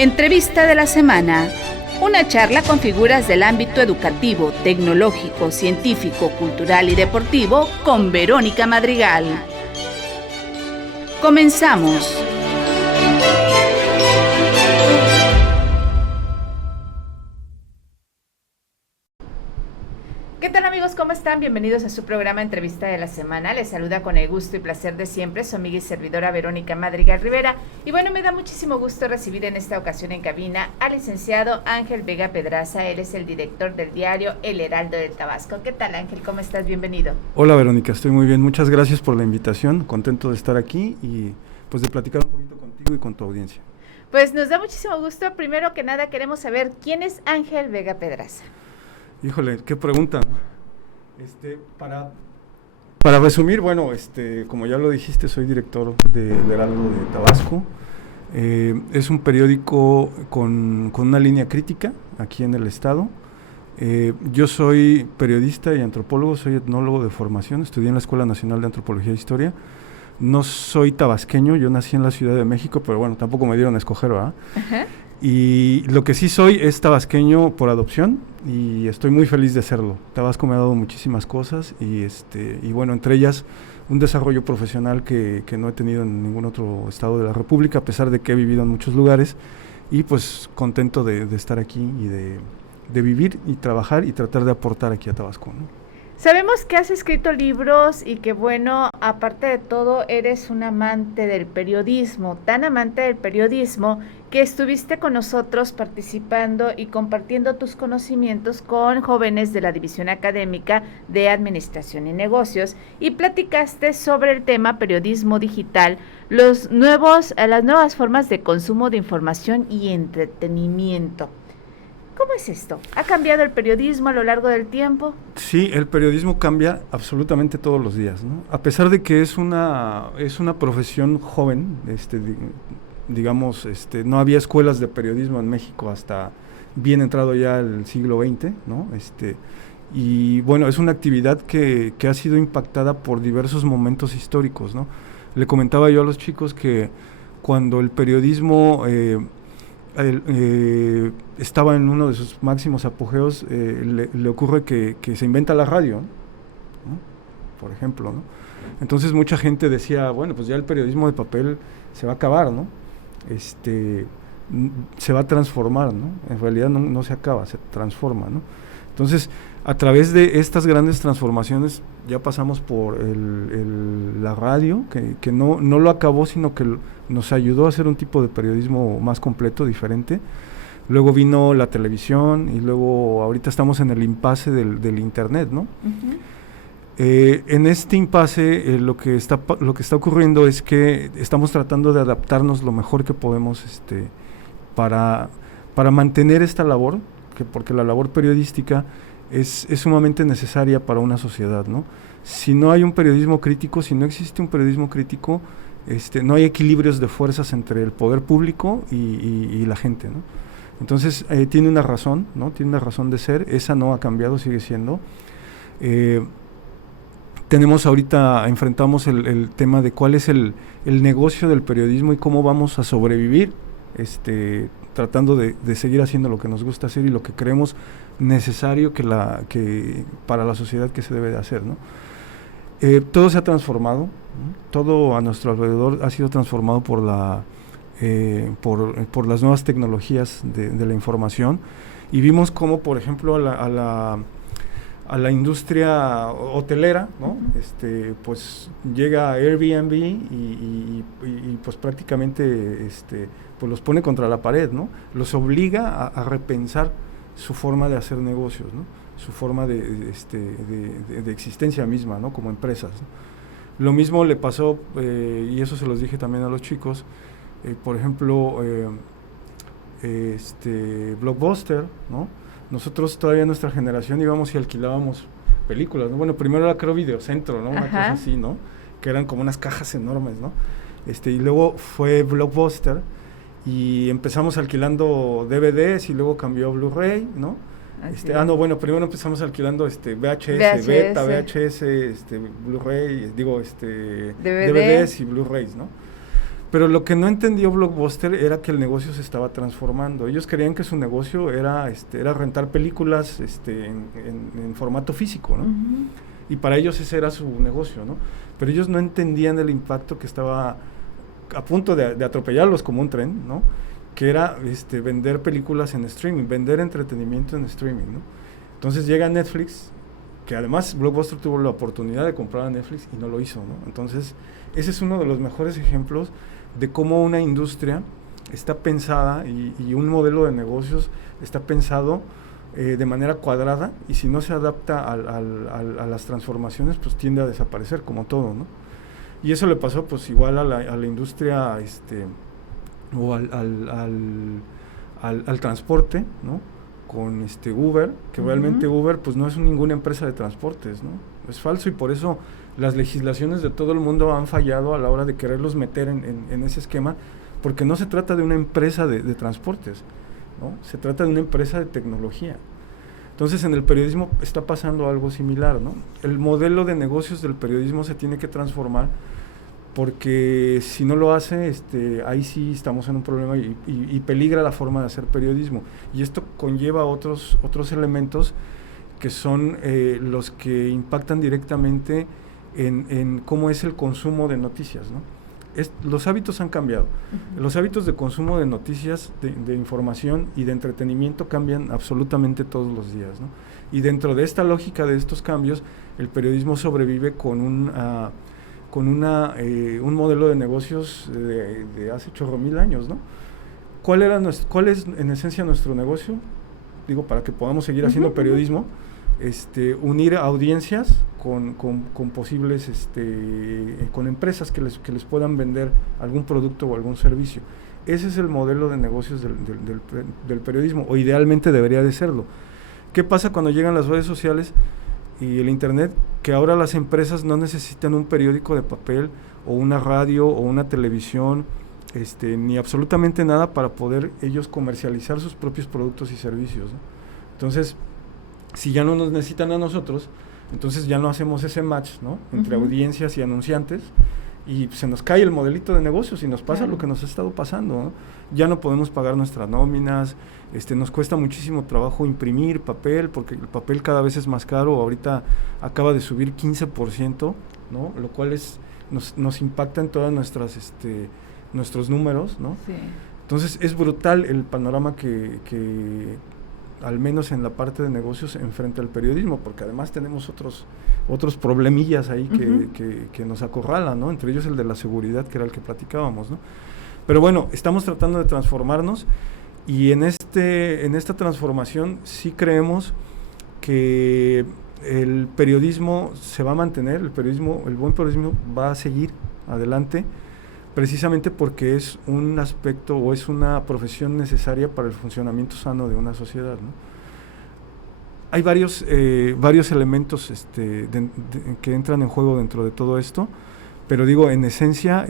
Entrevista de la semana. Una charla con figuras del ámbito educativo, tecnológico, científico, cultural y deportivo con Verónica Madrigal. Comenzamos. ¿Qué tal, amigos? ¿Cómo están? Bienvenidos a su programa Entrevista de la Semana. Les saluda con el gusto y placer de siempre su amiga y servidora Verónica Madrigal Rivera. Y bueno, me da muchísimo gusto recibir en esta ocasión en cabina al licenciado Ángel Vega Pedraza. Él es el director del diario El Heraldo de Tabasco. ¿Qué tal, Ángel? ¿Cómo estás? Bienvenido. Hola, Verónica, estoy muy bien. Muchas gracias por la invitación. Contento de estar aquí y pues de platicar un poquito contigo y con tu audiencia. Pues nos da muchísimo gusto. Primero que nada queremos saber quién es Ángel Vega Pedraza. Híjole, qué pregunta. Para resumir, bueno, como ya lo dijiste, soy director del Heraldo de Tabasco. Es un periódico con una línea crítica aquí en el estado. Yo soy periodista y antropólogo, soy etnólogo de formación, estudié en la Escuela Nacional de Antropología e Historia. No soy tabasqueño, yo nací en la Ciudad de México, pero bueno, tampoco me dieron a escoger, ¿verdad? Ajá. Y lo que sí soy es tabasqueño por adopción y estoy muy feliz de serlo. Tabasco me ha dado muchísimas cosas y bueno, entre ellas un desarrollo profesional que no he tenido en ningún otro estado de la República, a pesar de que he vivido en muchos lugares, y pues contento de estar aquí y de vivir y trabajar y tratar de aportar aquí a Tabasco, ¿no? Sabemos que has escrito libros y que, bueno, aparte de todo, eres un amante del periodismo, tan amante del periodismo que estuviste con nosotros participando y compartiendo tus conocimientos con jóvenes de la División Académica de Administración y Negocios y platicaste sobre el tema periodismo digital, las nuevas formas de consumo de información y entretenimiento. ¿Cómo es esto? ¿Ha cambiado el periodismo a lo largo del tiempo? Sí, el periodismo cambia absolutamente todos los días, ¿no? A pesar de que es una profesión joven, digamos, no había escuelas de periodismo en México hasta bien entrado ya el siglo XX, ¿no? Y bueno, es una actividad que ha sido impactada por diversos momentos históricos, ¿no? Le comentaba yo a los chicos que cuando el periodismo estaba en uno de sus máximos apogeos, le ocurre que se inventa la radio, ¿no? Por ejemplo, ¿no? Entonces mucha gente decía, bueno, pues ya el periodismo de papel se va a acabar, ¿no? Se va a transformar, ¿no? En realidad no se acaba, se transforma, ¿no? Entonces, a través de estas grandes transformaciones ya pasamos por la radio, que no lo acabó, sino que nos ayudó a hacer un tipo de periodismo más completo, diferente. Luego vino la televisión y luego ahorita estamos en el impasse del internet, ¿no? Uh-huh. En este impasse lo que está ocurriendo es que estamos tratando de adaptarnos lo mejor que podemos para mantener esta labor, porque la labor periodística es sumamente necesaria para una sociedad, ¿no? Si no hay un periodismo crítico, si no existe un periodismo crítico, no hay equilibrios de fuerzas entre el poder público y la gente, ¿no? Entonces tiene una razón, ¿no? Tiene una razón de ser, esa no ha cambiado, sigue siendo. Enfrentamos el tema de cuál es el negocio del periodismo y cómo vamos a sobrevivir, tratando de seguir haciendo lo que nos gusta hacer y lo que creemos necesario que para la sociedad que se debe de hacer, ¿no? Todo se ha transformado, ¿no? Todo a nuestro alrededor ha sido transformado por las nuevas tecnologías de la información, y vimos cómo, por ejemplo, a la industria hotelera, ¿no? Pues llega Airbnb y pues prácticamente pues los pone contra la pared, ¿no? Los obliga a repensar su forma de hacer negocios, ¿no? Su forma de existencia misma, ¿no? Como empresas, ¿no? Lo mismo le pasó, y eso se los dije también a los chicos, por ejemplo, Blockbuster, ¿no? Nosotros todavía nuestra generación íbamos y alquilábamos películas, ¿no? Bueno, primero era, creo, Videocentro, ¿no? Una Ajá. cosa así, ¿no? Que eran como unas cajas enormes, ¿no? Y luego fue Blockbuster y empezamos alquilando DVDs y luego cambió a Blu-ray, ¿no? Bueno, primero empezamos alquilando VHS, Beta, VHS, Blu-ray, DVDs y Blu-rays, ¿no? Pero lo que no entendió Blockbuster era que el negocio se estaba transformando. Ellos creían que su negocio era rentar películas en formato físico, ¿no? Ujú. Y para ellos ese era su negocio, ¿no? Pero ellos no entendían el impacto que estaba a punto de atropellarlos como un tren, ¿no? Que era vender películas en streaming, vender entretenimiento en streaming, ¿no? Entonces llega Netflix, que además Blockbuster tuvo la oportunidad de comprar a Netflix y no lo hizo, ¿no? Entonces ese es uno de los mejores ejemplos de cómo una industria está pensada y un modelo de negocios está pensado de manera cuadrada, y si no se adapta a las transformaciones, pues tiende a desaparecer, como todo, ¿no? Y eso le pasó pues igual a la industria o al transporte, ¿no? Con Uber, que realmente Uber pues no es ninguna empresa de transportes, ¿no? Es falso, y por eso las legislaciones de todo el mundo han fallado a la hora de quererlos meter en ese esquema, porque no se trata de una empresa de transportes, ¿no? Se trata de una empresa de tecnología. Entonces en el periodismo está pasando algo similar, ¿no? El modelo de negocios del periodismo se tiene que transformar, porque si no lo hace, ahí sí estamos en un problema y peligra la forma de hacer periodismo. Y esto conlleva otros elementos que son los que impactan directamente en cómo es el consumo de noticias, ¿no? Los hábitos han cambiado. Uh-huh. Los hábitos de consumo de noticias, de información y de entretenimiento cambian absolutamente todos los días, ¿no? Y dentro de esta lógica de estos cambios, el periodismo sobrevive con un modelo de negocios de hace 8,000 años, ¿no? ¿Cuál es en esencia nuestro negocio? Digo, para que podamos seguir haciendo periodismo, unir audiencias con posibles, con empresas que les puedan vender algún producto o algún servicio. Ese es el modelo de negocios del periodismo, o idealmente debería de serlo. ¿Qué pasa cuando llegan las redes sociales y el internet? Que ahora las empresas no necesitan un periódico de papel o una radio o una televisión, ni absolutamente nada para poder ellos comercializar sus propios productos y servicios, ¿no? Entonces, si ya no nos necesitan a nosotros, entonces ya no hacemos ese match, ¿no? Entre audiencias y anunciantes, y se nos cae el modelito de negocios y nos pasa lo que nos ha estado pasando, ¿no? Ya no podemos pagar nuestras nóminas, nos cuesta muchísimo trabajo imprimir papel, porque el papel cada vez es más caro. Ahorita acaba de subir 15%, ¿no? Lo cual nos impacta en todas nuestros números, ¿no? Sí. Entonces es brutal el panorama que al menos en la parte de negocios enfrenta el periodismo, porque además tenemos otros problemillas ahí que nos acorralan, ¿no? Entre ellos el de la seguridad, que era el que platicábamos, ¿no? Pero bueno, estamos tratando de transformarnos, y en esta transformación sí creemos que el periodismo se va a mantener, el buen periodismo va a seguir adelante, precisamente porque es un aspecto o es una profesión necesaria para el funcionamiento sano de una sociedad, ¿no? Hay varios elementos que entran en juego dentro de todo esto, pero digo, en esencia,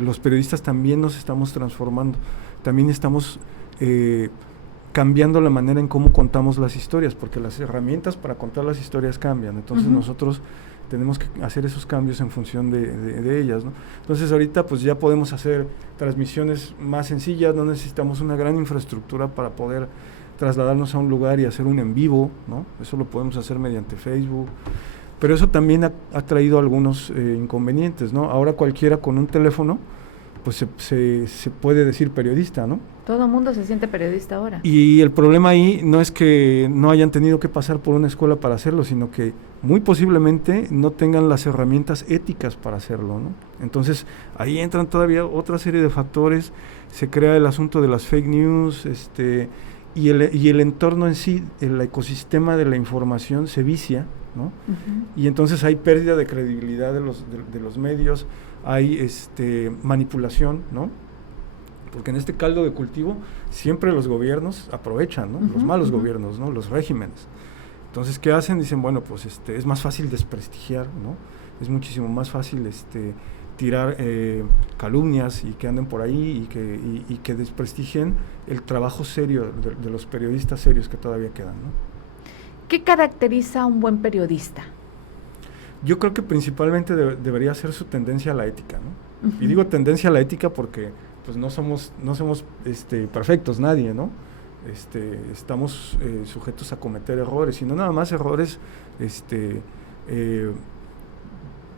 los periodistas también nos estamos transformando, también estamos cambiando la manera en cómo contamos las historias, porque las herramientas para contar las historias cambian. Entonces nosotros tenemos que hacer esos cambios en función de ellas, ¿no? Entonces ahorita pues ya podemos hacer transmisiones más sencillas, no necesitamos una gran infraestructura para poder trasladarnos a un lugar y hacer un en vivo, ¿no? Eso lo podemos hacer mediante Facebook, pero eso también ha traído algunos inconvenientes, ¿no? Ahora cualquiera con un teléfono pues se puede decir periodista, ¿no? Todo el mundo se siente periodista ahora. Y el problema ahí no es que no hayan tenido que pasar por una escuela para hacerlo, sino que muy posiblemente no tengan las herramientas éticas para hacerlo, ¿no? Entonces ahí entran todavía otra serie de factores, se crea el asunto de las fake news, y el entorno en sí, el ecosistema de la información se vicia, ¿no? Y entonces hay pérdida de credibilidad de los medios, hay manipulación, ¿no? Porque en este caldo de cultivo siempre los gobiernos aprovechan, ¿no? Los malos gobiernos, ¿no? Los regímenes. Entonces, ¿qué hacen? Dicen, bueno, pues es más fácil desprestigiar, ¿no? Es muchísimo más fácil tirar calumnias y que anden por ahí y que desprestigien el trabajo serio de los periodistas serios que todavía quedan, ¿no? ¿Qué caracteriza a un buen periodista? Yo creo que principalmente debería ser su tendencia a la ética, ¿no? Y digo tendencia a la ética porque pues no somos perfectos nadie, ¿no? Estamos sujetos a cometer errores, y no nada más errores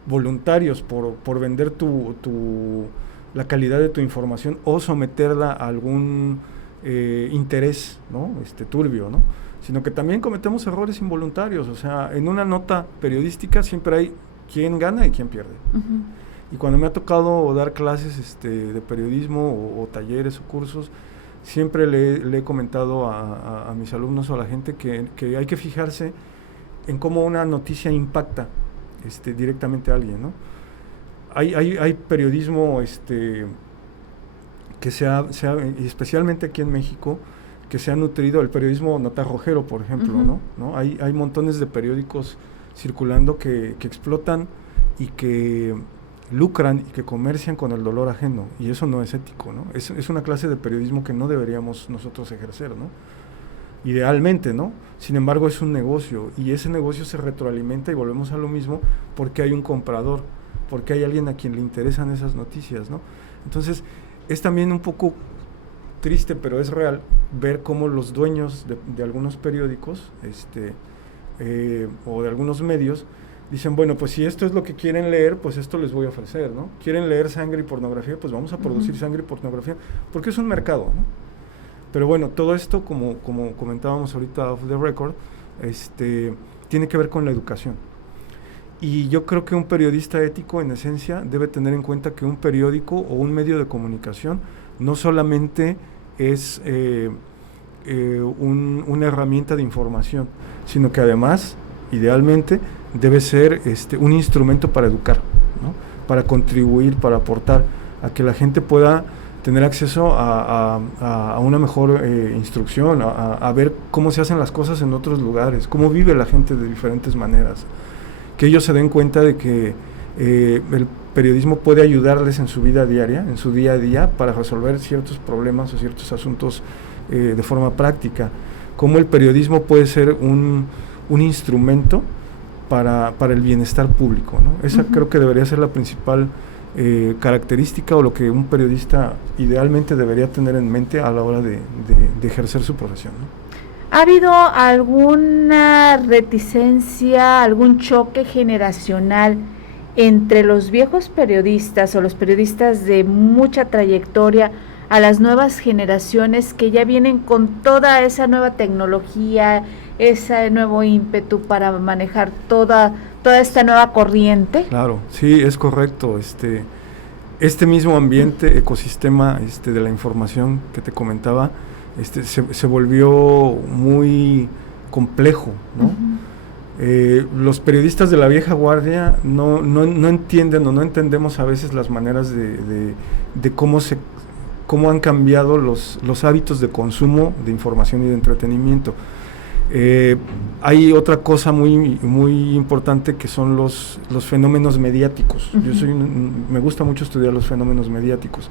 voluntarios por vender la calidad de tu información o someterla a algún interés, ¿no? Turbio, ¿no? Sino que también cometemos errores involuntarios. O sea, en una nota periodística siempre hay quien gana y quien pierde. Y cuando me ha tocado dar clases de periodismo o talleres o cursos, siempre le he comentado a mis alumnos o a la gente que hay que fijarse en cómo una noticia impacta directamente a alguien, ¿no? Hay periodismo que especialmente aquí en México, que se ha nutrido, el periodismo notarrojero, por ejemplo, ¿no? Hay montones de periódicos circulando que explotan y que lucran y que comercian con el dolor ajeno, y eso no es ético, ¿no? Es una clase de periodismo que no deberíamos nosotros ejercer, ¿no? Idealmente, ¿no? Sin embargo, es un negocio, y ese negocio se retroalimenta, y volvemos a lo mismo, porque hay un comprador, porque hay alguien a quien le interesan esas noticias, ¿no? Entonces, es también un poco triste, pero es real, ver cómo los dueños de algunos periódicos, o de algunos medios, dicen, bueno, pues si esto es lo que quieren leer, pues esto les voy a ofrecer, ¿no? ¿Quieren leer sangre y pornografía? Pues vamos a producir sangre y pornografía, porque es un mercado, ¿no? Pero bueno, todo esto, como comentábamos ahorita off the record, tiene que ver con la educación. Y yo creo que un periodista ético, en esencia, debe tener en cuenta que un periódico o un medio de comunicación no solamente es una herramienta de información, sino que además, idealmente, debe ser un instrumento para educar, ¿no? Para contribuir, para aportar a que la gente pueda tener acceso a una mejor instrucción, a ver cómo se hacen las cosas en otros lugares, cómo vive la gente de diferentes maneras, que ellos se den cuenta de que el periodismo puede ayudarles en su vida diaria, en su día a día, para resolver ciertos problemas o ciertos asuntos de forma práctica, cómo el periodismo puede ser un instrumento para el bienestar público, ¿no? Esa creo que debería ser la principal característica, o lo que un periodista idealmente debería tener en mente a la hora de ejercer su profesión, ¿no? ¿Ha habido alguna reticencia, algún choque generacional entre los viejos periodistas o los periodistas de mucha trayectoria a las nuevas generaciones que ya vienen con toda esa nueva tecnología, ese nuevo ímpetu para manejar toda esta nueva corriente? Claro, sí, es correcto. Este mismo ambiente, ecosistema de la información que te comentaba, se volvió muy complejo, ¿no? Los periodistas de la vieja guardia no entienden o no entendemos a veces las maneras de cómo han cambiado los hábitos de consumo de información y de entretenimiento. Hay otra cosa muy importante, que son los fenómenos mediáticos. Me gusta mucho estudiar los fenómenos mediáticos.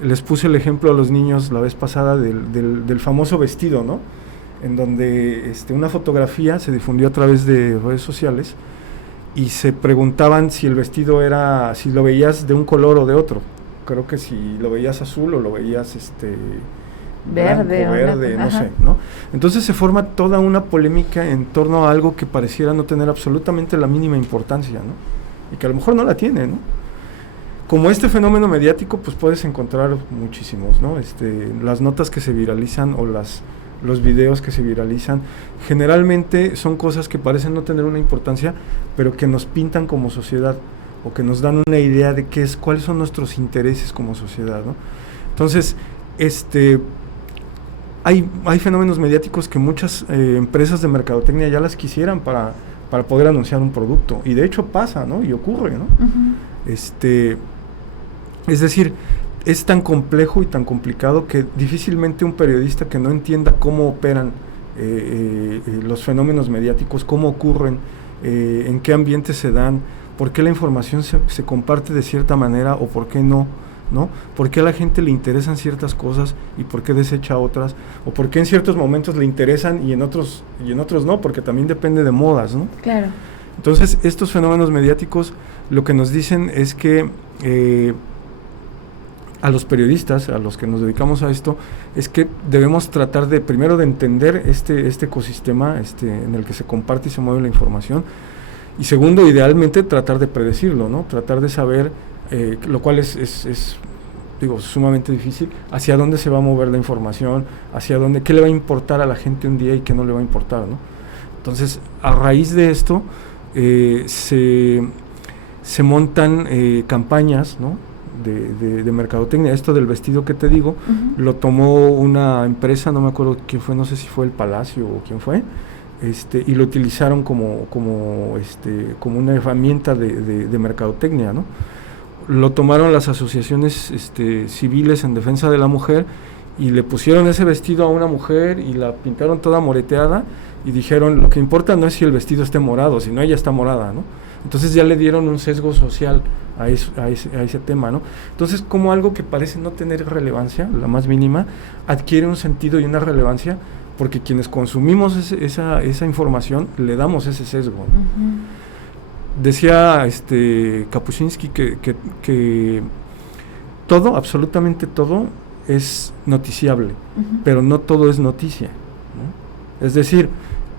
Les puse el ejemplo a los niños la vez pasada del famoso vestido, ¿no? En donde una fotografía se difundió a través de redes sociales y se preguntaban si el vestido si lo veías de un color o de otro. Creo que si lo veías azul o lo veías verde, no sé, ¿no? Entonces se forma toda una polémica en torno a algo que pareciera no tener absolutamente la mínima importancia, ¿no? Y que a lo mejor no la tiene, ¿no? Como este fenómeno mediático, pues puedes encontrar muchísimos, ¿no? Las notas que se viralizan o los videos que se viralizan, generalmente son cosas que parecen no tener una importancia, pero que nos pintan como sociedad, o que nos dan una idea de cuáles son nuestros intereses como sociedad, ¿no? Entonces, hay fenómenos mediáticos que muchas empresas de mercadotecnia ya las quisieran para poder anunciar un producto, y de hecho pasa, ¿no? Y ocurre, ¿no? Es decir, es tan complejo y tan complicado que difícilmente un periodista que no entienda cómo operan los fenómenos mediáticos, cómo ocurren, en qué ambientes se dan, por qué la información se comparte de cierta manera o por qué no, ¿no? ¿Por qué a la gente le interesan ciertas cosas y por qué desecha otras? O por qué en ciertos momentos le interesan y en otros no, porque también depende de modas, ¿no? Claro. Entonces, estos fenómenos mediáticos lo que nos dicen es que a los periodistas, a los que nos dedicamos a esto, es que debemos tratar de, primero, de entender este ecosistema en el que se comparte y se mueve la información, y segundo, idealmente, tratar de predecirlo, ¿no? Tratar de saber, lo cual es sumamente difícil, hacia dónde se va a mover la información, hacia dónde, qué le va a importar a la gente un día y qué no le va a importar, ¿no? Entonces, a raíz de esto, se montan campañas, ¿no?, de mercadotecnia. Esto del vestido que te digo, lo tomó una empresa, no me acuerdo quién fue, no sé si fue el Palacio o quién fue, y lo utilizaron como una herramienta de mercadotecnia, ¿no? Lo tomaron las asociaciones civiles en defensa de la mujer y le pusieron ese vestido a una mujer y la pintaron toda moreteada y dijeron, lo que importa no es si el vestido esté morado, sino ella está morada, ¿no? Entonces ya le dieron un sesgo social a ese tema, ¿no? Entonces, como algo que parece no tener relevancia, la más mínima, adquiere un sentido y una relevancia porque quienes consumimos esa información le damos ese sesgo, ¿no? Decía Kapuscinski que todo, absolutamente todo, es noticiable, pero no todo es noticia, ¿no? Es decir,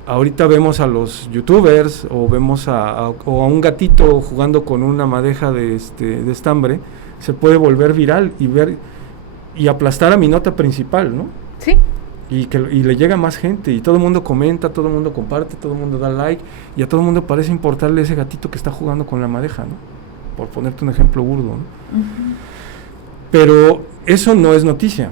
ahorita vemos a los youtubers o vemos a un gatito jugando con una madeja de estambre, se puede volver viral y ver y aplastar a mi nota principal, ¿no? Sí. Y le llega más gente y todo el mundo comenta, todo el mundo comparte, todo el mundo da like y a todo el mundo parece importarle ese gatito que está jugando con la madeja, ¿no? Por ponerte un ejemplo burdo, ¿no? Pero eso no es noticia,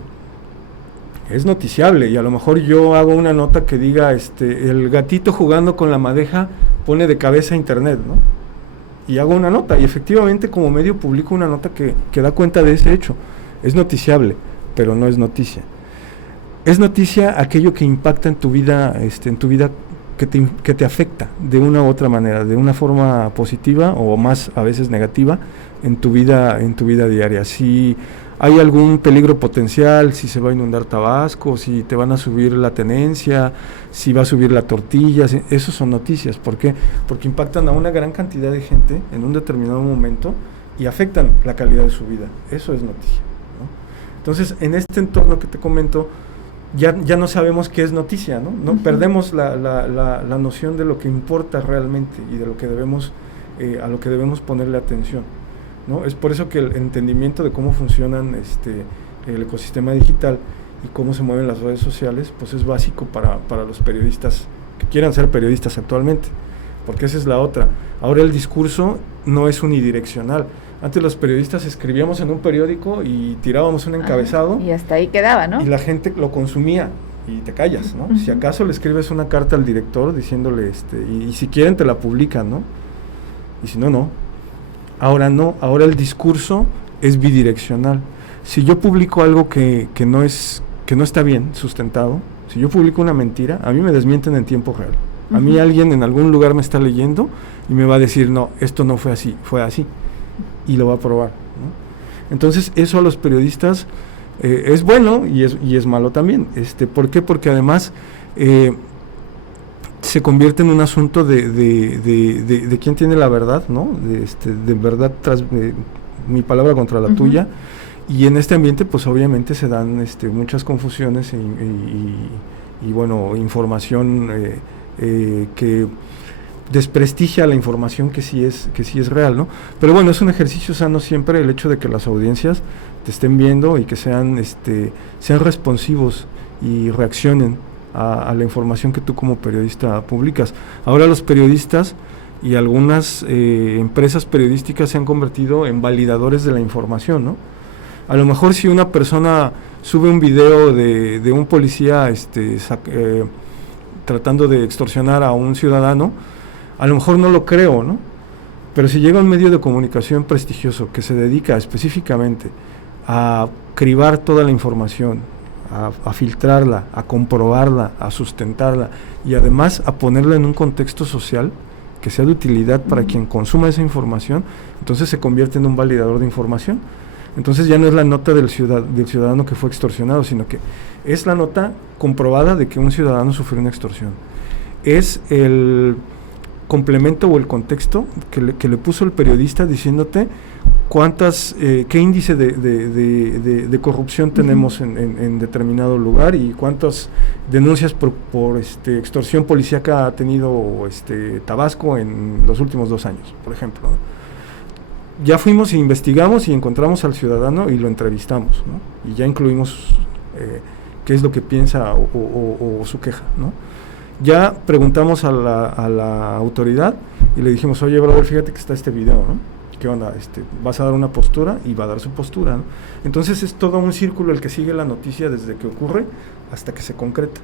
es noticiable, y a lo mejor yo hago una nota que diga el gatito jugando con la madeja pone de cabeza a internet, ¿no? Y hago una nota y efectivamente como medio publico una nota que da cuenta de ese hecho. Es noticiable, pero no es noticia. Es noticia aquello que impacta en tu vida, que te afecta de una u otra manera, de una forma positiva o más a veces negativa en tu vida diaria. Si hay algún peligro potencial, si se va a inundar Tabasco, si te van a subir la tenencia, si va a subir la tortilla, eso son noticias. ¿Por qué? Porque impactan a una gran cantidad de gente en un determinado momento y afectan la calidad de su vida. Eso es noticia, ¿no? Entonces, en este entorno que te comento, ya no sabemos qué es noticia, ¿no? Perdemos la noción de lo que importa realmente y de lo que debemos a lo que debemos ponerle atención, ¿no? Es por eso que el entendimiento de cómo funcionan el ecosistema digital y cómo se mueven las redes sociales, pues es básico para los periodistas que quieran ser periodistas actualmente, porque esa es la otra. Ahora el discurso no es unidireccional. Antes los periodistas escribíamos en un periódico y tirábamos un encabezado. Y hasta ahí quedaba, ¿no? Y la gente lo consumía y te callas, ¿no? Si acaso le escribes una carta al director diciéndole, y si quieren te la publican, ¿no? Y si no, no. Ahora no, ahora el discurso es bidireccional. Si yo publico algo que no está bien sustentado, si yo publico una mentira, a mí me desmienten en tiempo real. A mí alguien en algún lugar me está leyendo y me va a decir, no, esto no fue así, fue así. Y lo va a probar, ¿no? Entonces eso a los periodistas es bueno y es malo también. ¿Por qué? Porque además se convierte en un asunto de quién tiene la verdad, ¿no? De verdad tras mi palabra contra la tuya. Y en este ambiente pues obviamente se dan muchas confusiones y bueno, información que desprestigia la información que sí es real, ¿no? Pero bueno, es un ejercicio sano siempre el hecho de que las audiencias te estén viendo y que sean responsivos y reaccionen a la información que tú como periodista publicas. Ahora los periodistas y algunas empresas periodísticas se han convertido en validadores de la información, ¿no? A lo mejor si una persona sube un video de un policía tratando de extorsionar a un ciudadano, a lo mejor no lo creo, ¿no? Pero si llega un medio de comunicación prestigioso que se dedica específicamente a cribar toda la información, a filtrarla, a comprobarla, a sustentarla y además a ponerla en un contexto social que sea de utilidad para quien consuma esa información, entonces se convierte en un validador de información. Entonces ya no es la nota del ciudadano que fue extorsionado, sino que es la nota comprobada de que un ciudadano sufrió una extorsión. Es complemento o el contexto que le puso el periodista diciéndote qué índice de corrupción tenemos en determinado lugar y cuántas denuncias por extorsión policíaca ha tenido Tabasco en los últimos 2 años, por ejemplo, ¿no? Ya fuimos e investigamos y encontramos al ciudadano y lo entrevistamos, ¿no? Y ya incluimos qué es lo que piensa o su queja, ¿no? Ya preguntamos a la autoridad y le dijimos, oye, brother, fíjate que está este video, ¿no? ¿Qué onda? Vas a dar una postura y va a dar su postura, ¿no? Entonces es todo un círculo el que sigue la noticia desde que ocurre hasta que se concreta.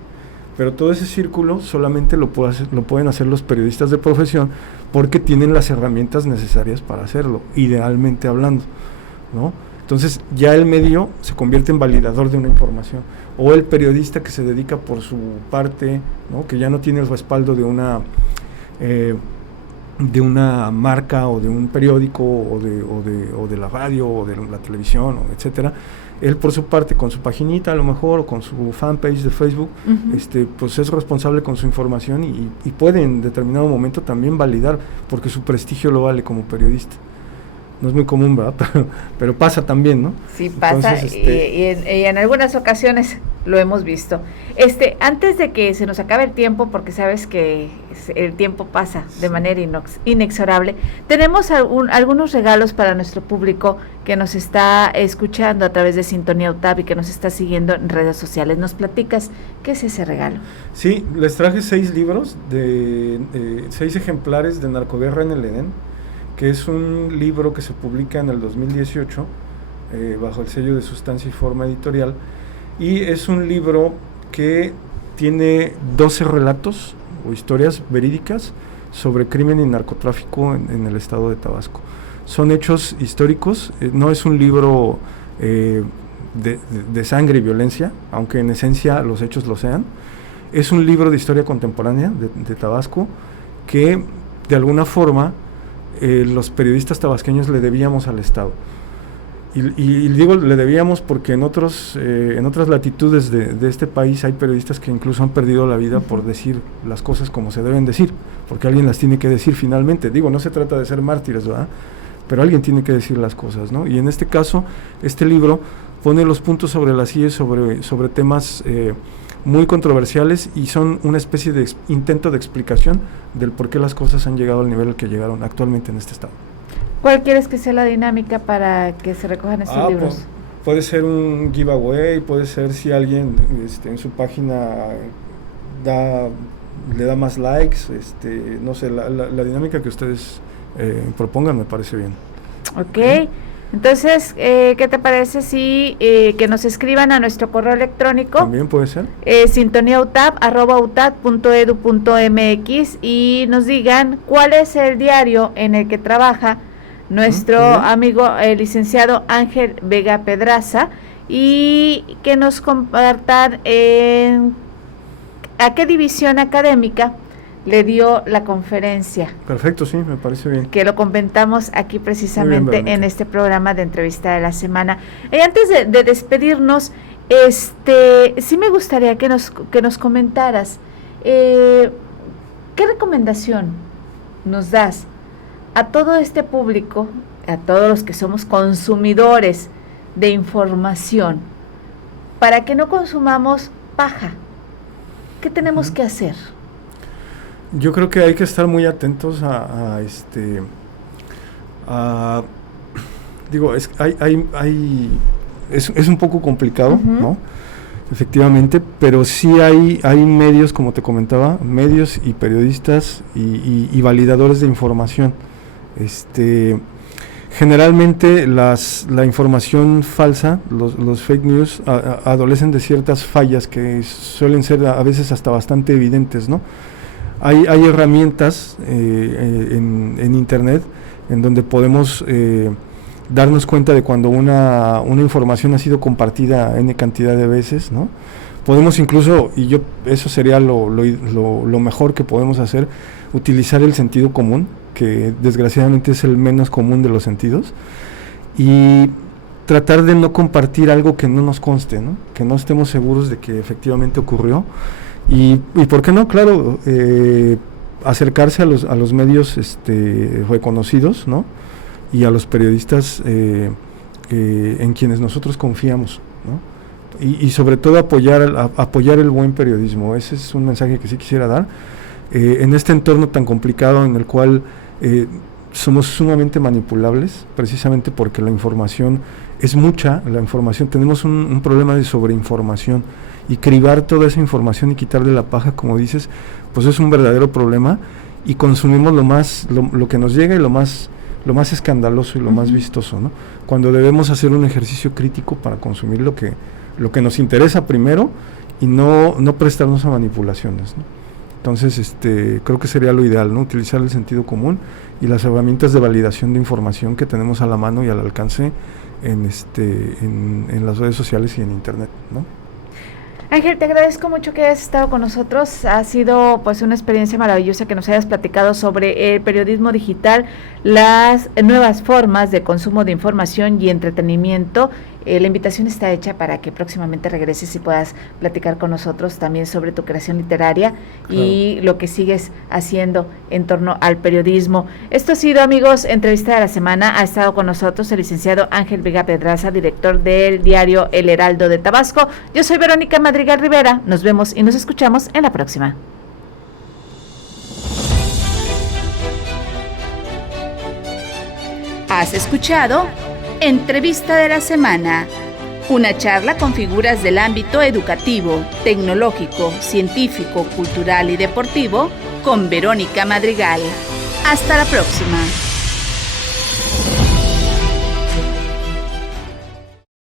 Pero todo ese círculo solamente lo pueden hacer los periodistas de profesión porque tienen las herramientas necesarias para hacerlo, idealmente hablando, ¿no? Entonces ya el medio se convierte en validador de una información, o el periodista que se dedica por su parte, ¿no? Que ya no tiene el respaldo de una marca o de un periódico o de la radio o de la televisión, etcétera. Él por su parte, con su paginita a lo mejor, o con su fanpage de Facebook, pues es responsable con su información y puede en determinado momento también validar, porque su prestigio lo vale como periodista. No es muy común, ¿verdad? Pero pasa también, ¿no? Sí, pasa. Entonces, y en algunas ocasiones lo hemos visto. Antes de que se nos acabe el tiempo, porque sabes que el tiempo pasa de manera inexorable, tenemos algunos regalos para nuestro público que nos está escuchando a través de Sintonía UTAP y que nos está siguiendo en redes sociales. ¿Nos platicas qué es ese regalo? Sí, les traje 6 libros, 6 ejemplares de Narcoguerra en el Edén, que es un libro que se publica en el 2018 bajo el sello de Sustancia y Forma Editorial, y es un libro que tiene 12 relatos o historias verídicas sobre crimen y narcotráfico en el estado de Tabasco. Son hechos históricos, no es un libro de sangre y violencia, aunque en esencia los hechos lo sean. Es un libro de historia contemporánea de Tabasco que de alguna forma los periodistas tabasqueños le debíamos al Estado. Y digo le debíamos porque en otras latitudes de este país hay periodistas que incluso han perdido la vida por decir las cosas como se deben decir, porque alguien las tiene que decir finalmente. Digo, no se trata de ser mártires, ¿verdad? Pero alguien tiene que decir las cosas, ¿no? Y en este caso, este libro pone los puntos sobre las IES sobre temas muy controversiales, y son una especie de intento de explicación del por qué las cosas han llegado al nivel al que llegaron actualmente en este estado. ¿Cuál quieres que sea la dinámica para que se recojan estos libros? Puede ser un giveaway, puede ser si alguien en su página le da más likes, no sé, la dinámica que ustedes propongan me parece bien. Ok. ¿Sí? Entonces, ¿qué te parece si que nos escriban a nuestro correo electrónico? También puede ser. sintoniautap@utap.edu.mx y nos digan cuál es el diario en el que trabaja nuestro amigo el licenciado Ángel Vega Pedraza, y que nos compartan a qué división académica le dio la conferencia. Perfecto, sí, me parece bien. Que lo comentamos aquí precisamente en este programa de entrevista de la semana. Antes de despedirnos, sí me gustaría que nos comentaras qué recomendación nos das a todo este público, a todos los que somos consumidores de información, para que no consumamos paja. ¿Qué tenemos que hacer? Yo creo que hay que estar muy atentos digo, es un poco complicado, ¿no? Efectivamente, pero sí hay medios, como te comentaba, medios y periodistas y validadores de información. Generalmente la información falsa, los fake news, adolecen de ciertas fallas que suelen ser a veces hasta bastante evidentes, ¿no? Hay herramientas en internet en donde podemos darnos cuenta de cuando una información ha sido compartida N cantidad de veces, ¿no? Podemos incluso, eso sería lo mejor que podemos hacer, utilizar el sentido común, que desgraciadamente es el menos común de los sentidos, y tratar de no compartir algo que no nos conste, ¿no? Que no estemos seguros de que efectivamente ocurrió. Y ¿por qué no? Claro, acercarse a los medios reconocidos, ¿no? Y a los periodistas en quienes nosotros confiamos, ¿no? Y sobre todo apoyar el buen periodismo. Ese es un mensaje que sí quisiera dar. En este entorno tan complicado en el cual somos sumamente manipulables, precisamente porque la información es mucha, tenemos un problema de sobreinformación, y cribar toda esa información y quitarle la paja, como dices, pues es un verdadero problema, y consumimos lo que nos llega y lo más escandaloso y lo más vistoso, ¿no? Cuando debemos hacer un ejercicio crítico para consumir lo que nos interesa primero, y no prestarnos a manipulaciones, ¿no? Entonces, creo que sería lo ideal, ¿no? Utilizar el sentido común y las herramientas de validación de información que tenemos a la mano y al alcance en las redes sociales y en internet, ¿no? Ángel, te agradezco mucho que hayas estado con nosotros. Ha sido pues una experiencia maravillosa que nos hayas platicado sobre el periodismo digital, las nuevas formas de consumo de información y entretenimiento. La invitación está hecha para que próximamente regreses y puedas platicar con nosotros también sobre tu creación literaria, claro, y lo que sigues haciendo en torno al periodismo. Esto ha sido, amigos, Entrevista de la Semana. Ha estado con nosotros el licenciado Ángel Vega Pedraza, director del diario El Heraldo de Tabasco. Yo soy Verónica Madrigal Rivera. Nos vemos y nos escuchamos en la próxima. Has escuchado Entrevista de la Semana, una charla con figuras del ámbito educativo, tecnológico, científico, cultural y deportivo con Verónica Madrigal. Hasta la próxima.